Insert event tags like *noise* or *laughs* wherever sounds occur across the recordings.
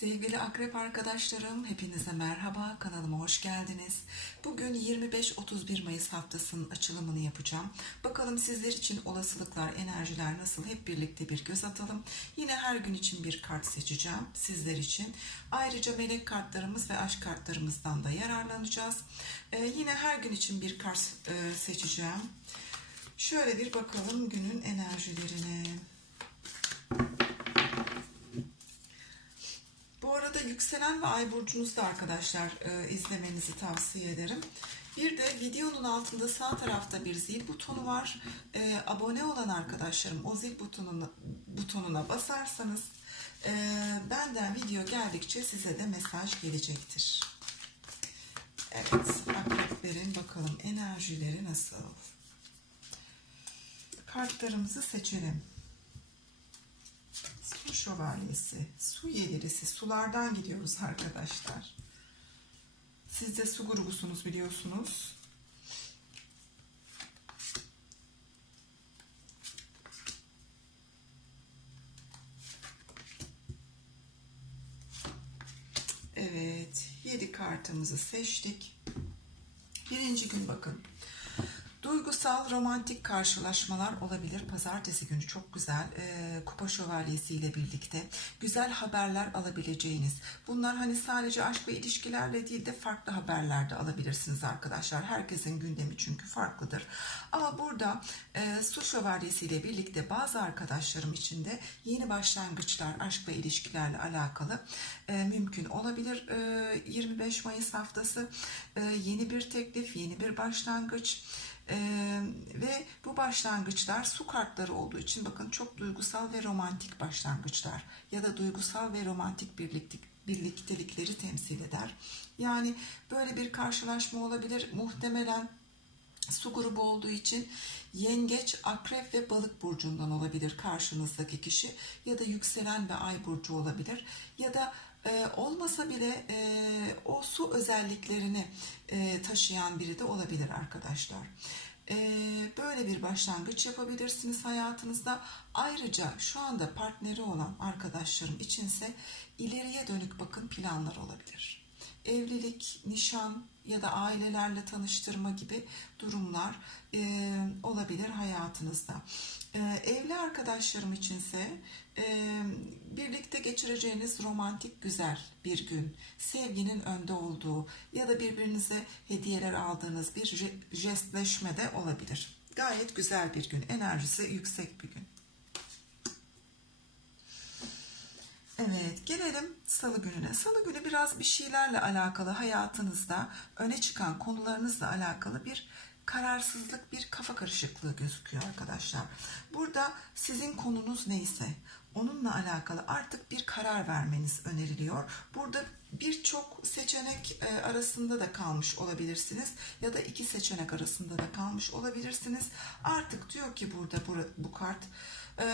Sevgili akrep arkadaşlarım, hepinize merhaba, kanalıma hoş geldiniz. Bugün 25-31 Mayıs haftasının açılımını yapacağım. Bakalım sizler için olasılıklar, enerjiler nasıl hep birlikte bir göz atalım. Yine her gün için bir kart seçeceğim sizler için. Ayrıca melek kartlarımız ve aşk kartlarımızdan da yararlanacağız. Ee, yine her gün için bir kart e, seçeceğim. Şöyle bir bakalım günün enerjilerine. Bu arada yükselen ve ay burcunuzda arkadaşlar e, izlemenizi tavsiye ederim. Bir de videonun altında sağ tarafta bir zil butonu var. E, abone olan arkadaşlarım o zil butonuna, butonuna basarsanız e, benden video geldikçe size de mesaj gelecektir. Evet akreplerin bakalım enerjileri nasıl? Kartlarımızı seçelim. Şövalyesi, su yelirisi, sulardan gidiyoruz arkadaşlar. Siz de su grubusunuz biliyorsunuz. Evet, 7 kartımızı seçtik. Birinci gün bakın. Duygusal, romantik karşılaşmalar olabilir. Pazartesi günü çok güzel e, kupa şövalyesi ile birlikte güzel haberler alabileceğiniz. Bunlar hani sadece aşk ve ilişkilerle değil de farklı haberler de alabilirsiniz arkadaşlar. Herkesin gündemi çünkü farklıdır. Ama burada e, su şövalyesi ile birlikte bazı arkadaşlarım için de yeni başlangıçlar aşk ve ilişkilerle alakalı e, mümkün olabilir. E, 25 Mayıs haftası e, yeni bir teklif, yeni bir başlangıç. Ee, ve bu başlangıçlar su kartları olduğu için bakın çok duygusal ve romantik başlangıçlar ya da duygusal ve romantik birlikte, birliktelikleri temsil eder. Yani böyle bir karşılaşma olabilir. Muhtemelen su grubu olduğu için yengeç, akrep ve balık burcundan olabilir karşınızdaki kişi ya da yükselen ve ay burcu olabilir ya da e, olmasa bile e, o su özelliklerini e, taşıyan biri de olabilir arkadaşlar. E, böyle bir başlangıç yapabilirsiniz hayatınızda. Ayrıca şu anda partneri olan arkadaşlarım içinse ileriye dönük bakın planlar olabilir. Evlilik, nişan ya da ailelerle tanıştırma gibi durumlar e, olabilir hayatınızda. E, evli arkadaşlarım içinse e, birlikte geçireceğiniz romantik güzel bir gün, sevginin önde olduğu ya da birbirinize hediyeler aldığınız bir jestleşme de olabilir. Gayet güzel bir gün, enerjisi yüksek bir gün. Evet, gelelim salı gününe. Salı günü biraz bir şeylerle alakalı hayatınızda öne çıkan konularınızla alakalı bir kararsızlık, bir kafa karışıklığı gözüküyor arkadaşlar. Burada sizin konunuz neyse onunla alakalı artık bir karar vermeniz öneriliyor. Burada birçok seçenek e, arasında da kalmış olabilirsiniz ya da iki seçenek arasında da kalmış olabilirsiniz. Artık diyor ki burada bu, kart e,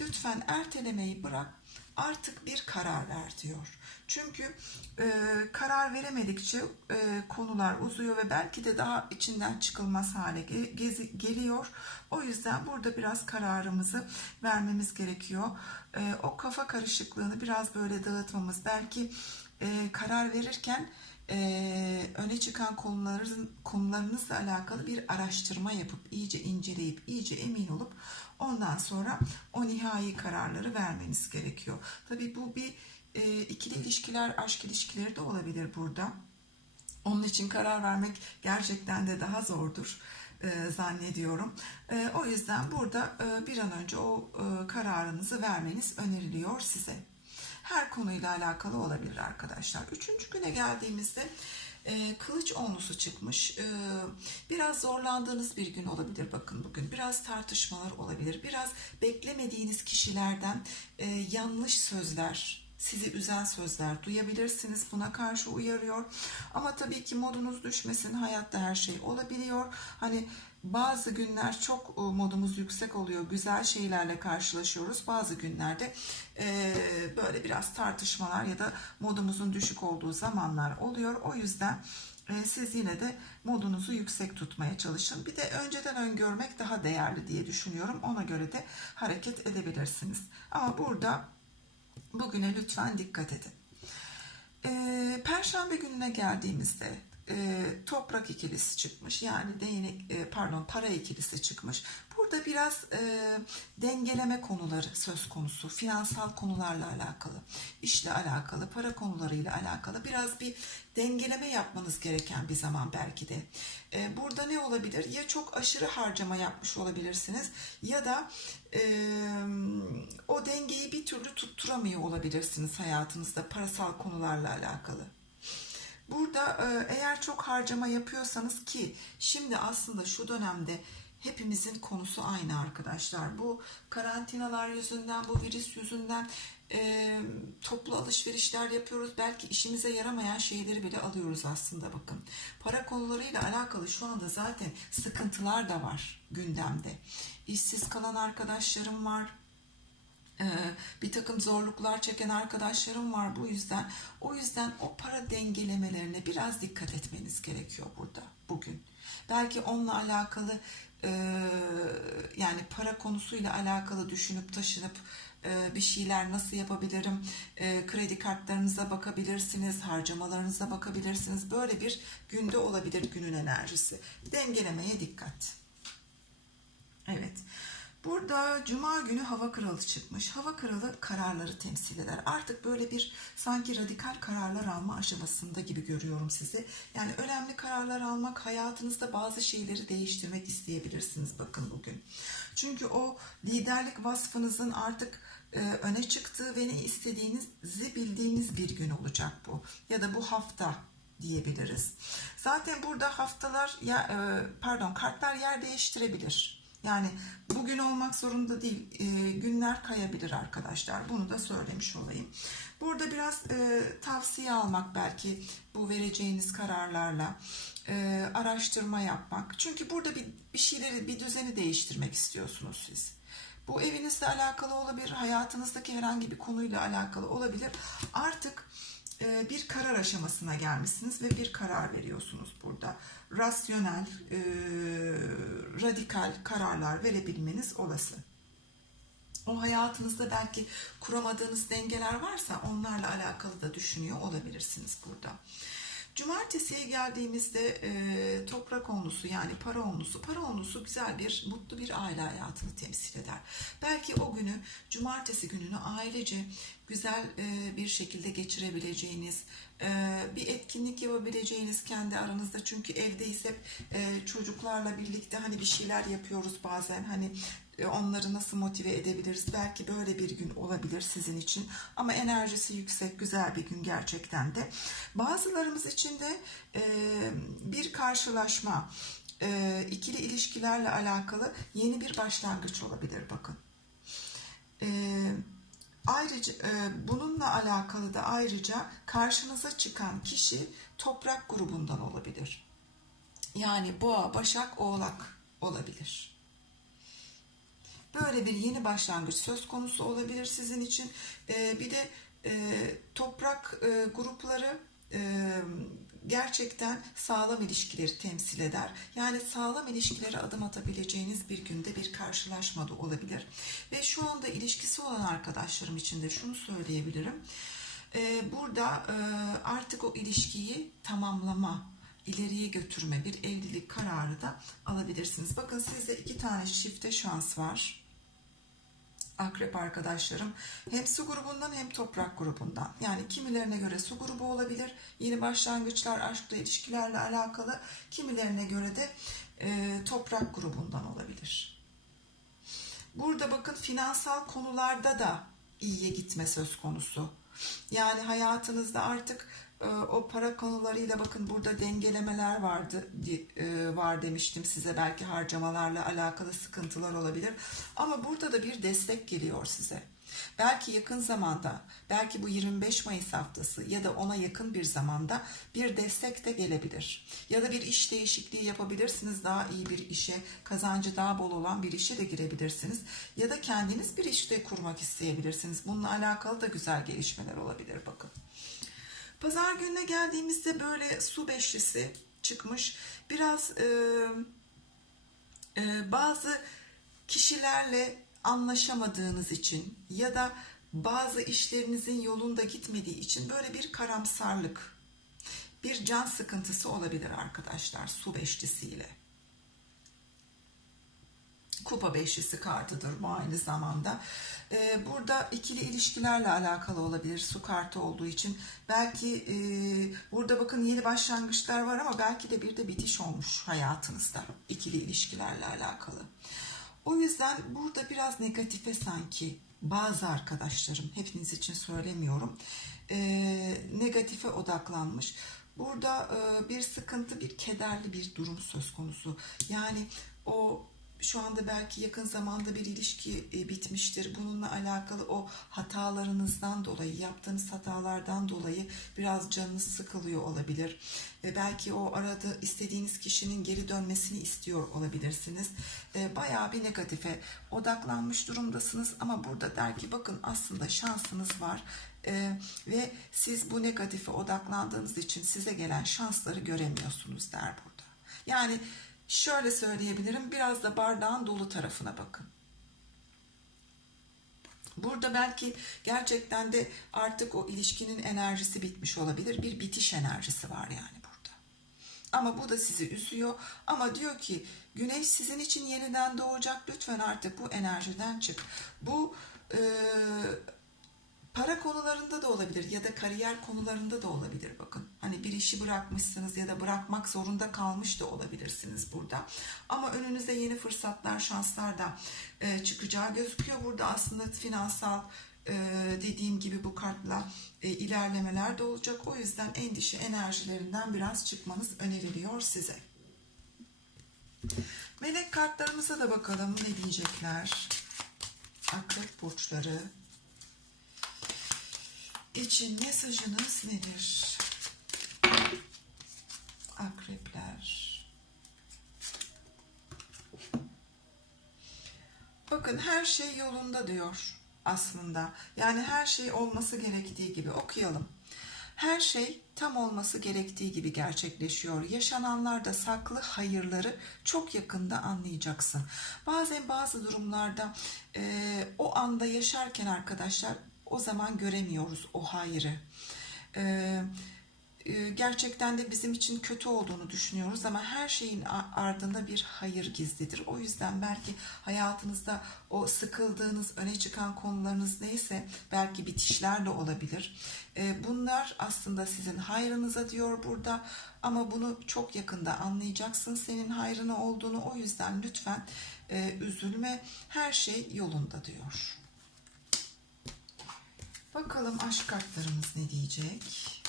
lütfen ertelemeyi bırak artık bir karar ver diyor. Çünkü e, karar veremedikçe e, konular uzuyor ve belki de daha içinden çıkılmaz hale gezi, geliyor. O yüzden burada biraz kararımızı vermemiz gerekiyor. E, o kafa karışıklığını biraz böyle dağıtmamız belki e, karar verirken e, öne çıkan konuların konularınızla alakalı bir araştırma yapıp iyice inceleyip iyice emin olup ondan sonra o nihai kararları vermeniz gerekiyor. Tabii bu bir e, ikili ilişkiler, aşk ilişkileri de olabilir burada. Onun için karar vermek gerçekten de daha zordur e, zannediyorum. E, o yüzden burada e, bir an önce o e, kararınızı vermeniz öneriliyor size. Her konuyla alakalı olabilir arkadaşlar. Üçüncü güne geldiğimizde e, kılıç onlusu çıkmış. E, biraz zorlandığınız bir gün olabilir bakın bugün. Biraz tartışmalar olabilir. Biraz beklemediğiniz kişilerden e, yanlış sözler, sizi üzen sözler duyabilirsiniz. Buna karşı uyarıyor. Ama tabii ki modunuz düşmesin. Hayatta her şey olabiliyor. Hani bazı günler çok e, modumuz yüksek oluyor. Güzel şeylerle karşılaşıyoruz. Bazı günlerde e, böyle biraz tartışmalar ya da modumuzun düşük olduğu zamanlar oluyor. O yüzden e, siz yine de modunuzu yüksek tutmaya çalışın. Bir de önceden öngörmek daha değerli diye düşünüyorum. Ona göre de hareket edebilirsiniz. Ama burada Bugüne lütfen dikkat edin. Ee, Perşembe gününe geldiğimizde e, toprak ikilisi çıkmış. Yani değnek e, pardon para ikilisi çıkmış. Burada biraz e, dengeleme konuları söz konusu. Finansal konularla alakalı, işle alakalı, para konularıyla alakalı biraz bir dengeleme yapmanız gereken bir zaman belki de. E, burada ne olabilir? Ya çok aşırı harcama yapmış olabilirsiniz ya da e, o dengeyi bir türlü tutturamıyor olabilirsiniz hayatınızda parasal konularla alakalı. Burada e, eğer çok harcama yapıyorsanız ki şimdi aslında şu dönemde hepimizin konusu aynı arkadaşlar. Bu karantinalar yüzünden, bu virüs yüzünden e, toplu alışverişler yapıyoruz. Belki işimize yaramayan şeyleri bile alıyoruz aslında bakın. Para konularıyla alakalı şu anda zaten sıkıntılar da var gündemde. İşsiz kalan arkadaşlarım var bir takım zorluklar çeken arkadaşlarım var bu yüzden. O yüzden o para dengelemelerine biraz dikkat etmeniz gerekiyor burada bugün. Belki onunla alakalı e, yani para konusuyla alakalı düşünüp taşınıp e, bir şeyler nasıl yapabilirim? E, kredi kartlarınıza bakabilirsiniz, harcamalarınıza bakabilirsiniz. Böyle bir günde olabilir günün enerjisi. Dengelemeye dikkat. Burada cuma günü hava kralı çıkmış. Hava kralı kararları temsil eder. Artık böyle bir sanki radikal kararlar alma aşamasında gibi görüyorum sizi. Yani önemli kararlar almak, hayatınızda bazı şeyleri değiştirmek isteyebilirsiniz bakın bugün. Çünkü o liderlik vasfınızın artık e, öne çıktığı ve ne istediğinizi bildiğiniz bir gün olacak bu. Ya da bu hafta diyebiliriz. Zaten burada haftalar ya e, pardon kartlar yer değiştirebilir. Yani bugün olmak zorunda değil. E, günler kayabilir arkadaşlar. Bunu da söylemiş olayım. Burada biraz e, tavsiye almak belki bu vereceğiniz kararlarla e, araştırma yapmak. Çünkü burada bir, bir şeyleri, bir düzeni değiştirmek istiyorsunuz siz. Bu evinizle alakalı olabilir, hayatınızdaki herhangi bir konuyla alakalı olabilir. Artık bir karar aşamasına gelmişsiniz ve bir karar veriyorsunuz burada. Rasyonel, e, radikal kararlar verebilmeniz olası. O hayatınızda belki kuramadığınız dengeler varsa onlarla alakalı da düşünüyor olabilirsiniz burada. Cumartesiye geldiğimizde e, toprak onlusu yani para onlusu, para onlusu güzel bir, mutlu bir aile hayatını temsil eder. Belki o günü, cumartesi gününü ailece güzel e, bir şekilde geçirebileceğiniz, e, bir etkinlik yapabileceğiniz kendi aranızda. Çünkü evdeyiz hep e, çocuklarla birlikte hani bir şeyler yapıyoruz bazen. Hani onları nasıl motive edebiliriz? Belki böyle bir gün olabilir sizin için. Ama enerjisi yüksek, güzel bir gün gerçekten de. Bazılarımız için de e, bir karşılaşma, e, ikili ilişkilerle alakalı yeni bir başlangıç olabilir bakın. E, ayrıca e, bununla alakalı da ayrıca karşınıza çıkan kişi toprak grubundan olabilir. Yani boğa, başak, oğlak olabilir. Böyle bir yeni başlangıç söz konusu olabilir sizin için. Ee, bir de e, toprak e, grupları e, gerçekten sağlam ilişkileri temsil eder. Yani sağlam ilişkilere adım atabileceğiniz bir günde bir karşılaşma da olabilir. Ve şu anda ilişkisi olan arkadaşlarım için de şunu söyleyebilirim. Burada artık o ilişkiyi tamamlama, ileriye götürme, bir evlilik kararı da alabilirsiniz. Bakın sizde iki tane çifte şans var. Akrep arkadaşlarım hem su grubundan hem toprak grubundan. Yani kimilerine göre su grubu olabilir. Yeni başlangıçlar aşkla ilişkilerle alakalı. Kimilerine göre de e, toprak grubundan olabilir. Burada bakın finansal konularda da iyiye gitme söz konusu. Yani hayatınızda artık o para konularıyla bakın burada dengelemeler vardı e, var demiştim size belki harcamalarla alakalı sıkıntılar olabilir ama burada da bir destek geliyor size. Belki yakın zamanda, belki bu 25 Mayıs haftası ya da ona yakın bir zamanda bir destek de gelebilir. Ya da bir iş değişikliği yapabilirsiniz. Daha iyi bir işe, kazancı daha bol olan bir işe de girebilirsiniz. Ya da kendiniz bir işte kurmak isteyebilirsiniz. Bununla alakalı da güzel gelişmeler olabilir bakın. Pazar gününe geldiğimizde böyle su beşlisi çıkmış. Biraz e, e, bazı kişilerle anlaşamadığınız için ya da bazı işlerinizin yolunda gitmediği için böyle bir karamsarlık, bir can sıkıntısı olabilir arkadaşlar su beşlisiyle. Kupa beşlisi kartıdır bu aynı zamanda. Ee, burada ikili ilişkilerle alakalı olabilir su kartı olduğu için. Belki e, burada bakın yeni başlangıçlar var ama belki de bir de bitiş olmuş hayatınızda ikili ilişkilerle alakalı. O yüzden burada biraz negatife sanki bazı arkadaşlarım, hepiniz için söylemiyorum, e, negatife odaklanmış. Burada e, bir sıkıntı, bir kederli bir durum söz konusu. Yani o şu anda belki yakın zamanda bir ilişki e, bitmiştir. Bununla alakalı o hatalarınızdan dolayı, yaptığınız hatalardan dolayı biraz canınız sıkılıyor olabilir. Ve belki o aradı istediğiniz kişinin geri dönmesini istiyor olabilirsiniz. E, bayağı bir negatife odaklanmış durumdasınız ama burada der ki bakın aslında şansınız var. E, ve siz bu negatife odaklandığınız için size gelen şansları göremiyorsunuz der burada. Yani şöyle söyleyebilirim biraz da bardağın dolu tarafına bakın. Burada belki gerçekten de artık o ilişkinin enerjisi bitmiş olabilir. Bir bitiş enerjisi var yani burada. Ama bu da sizi üzüyor. Ama diyor ki güneş sizin için yeniden doğacak. Lütfen artık bu enerjiden çık. Bu e, para konularında da olabilir ya da kariyer konularında da olabilir bakın. Hani bir işi bırakmışsınız ya da bırakmak zorunda kalmış da olabilirsiniz burada. Ama önünüze yeni fırsatlar, şanslar da e, çıkacağı gözüküyor. Burada aslında finansal e, dediğim gibi bu kartla e, ilerlemeler de olacak. O yüzden endişe enerjilerinden biraz çıkmanız öneriliyor size. Melek kartlarımıza da bakalım ne diyecekler. Akrep burçları, için mesajınız nedir? Akrepler. Bakın her şey yolunda diyor aslında. Yani her şey olması gerektiği gibi okuyalım. Her şey tam olması gerektiği gibi gerçekleşiyor. Yaşananlarda saklı hayırları çok yakında anlayacaksın. Bazen bazı durumlarda e, o anda yaşarken arkadaşlar o zaman göremiyoruz o hayrı. Ee, e, gerçekten de bizim için kötü olduğunu düşünüyoruz ama her şeyin ardında bir hayır gizlidir. O yüzden belki hayatınızda o sıkıldığınız, öne çıkan konularınız neyse belki bitişler de olabilir. Ee, bunlar aslında sizin hayrınıza diyor burada ama bunu çok yakında anlayacaksın senin hayrına olduğunu. O yüzden lütfen e, üzülme her şey yolunda diyor. Bakalım aşk kartlarımız ne diyecek?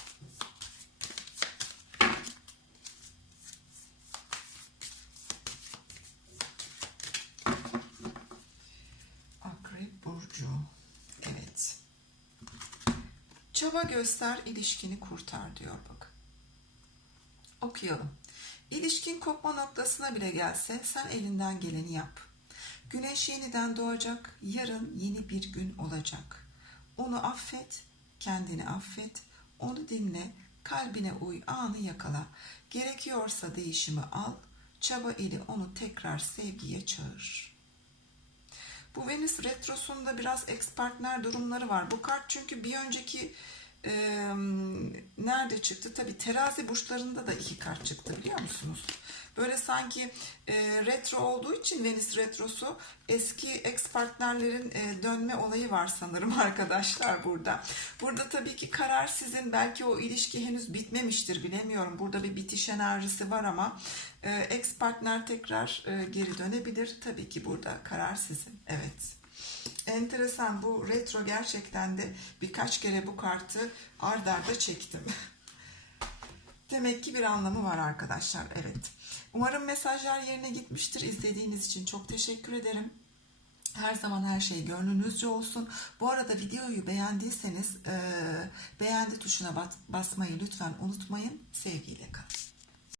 Akrep Burcu. Evet. Çaba göster, ilişkini kurtar diyor bak. Okuyalım. İlişkin kopma noktasına bile gelse sen elinden geleni yap. Güneş yeniden doğacak, yarın yeni bir gün olacak.'' Onu affet, kendini affet, onu dinle, kalbine uy, anı yakala. Gerekiyorsa değişimi al, çaba ile onu tekrar sevgiye çağır. Bu Venüs retrosunda biraz ex partner durumları var. Bu kart çünkü bir önceki e, nerede çıktı? Tabi terazi burçlarında da iki kart çıktı biliyor musunuz? Böyle sanki e, retro olduğu için Venüs retrosu eski ex partnerlerin e, dönme olayı var sanırım *laughs* arkadaşlar burada. Burada tabii ki karar sizin. Belki o ilişki henüz bitmemiştir bilemiyorum. Burada bir bitiş enerjisi var ama e, ex partner tekrar e, geri dönebilir. Tabii ki burada karar sizin. Evet. Enteresan bu retro gerçekten de birkaç kere bu kartı ard arda çektim. *laughs* Demek ki bir anlamı var arkadaşlar. Evet. Umarım mesajlar yerine gitmiştir. İzlediğiniz için çok teşekkür ederim. Her zaman her şey gönlünüzce olsun. Bu arada videoyu beğendiyseniz e, beğendi tuşuna basmayı lütfen unutmayın. Sevgiyle kalın.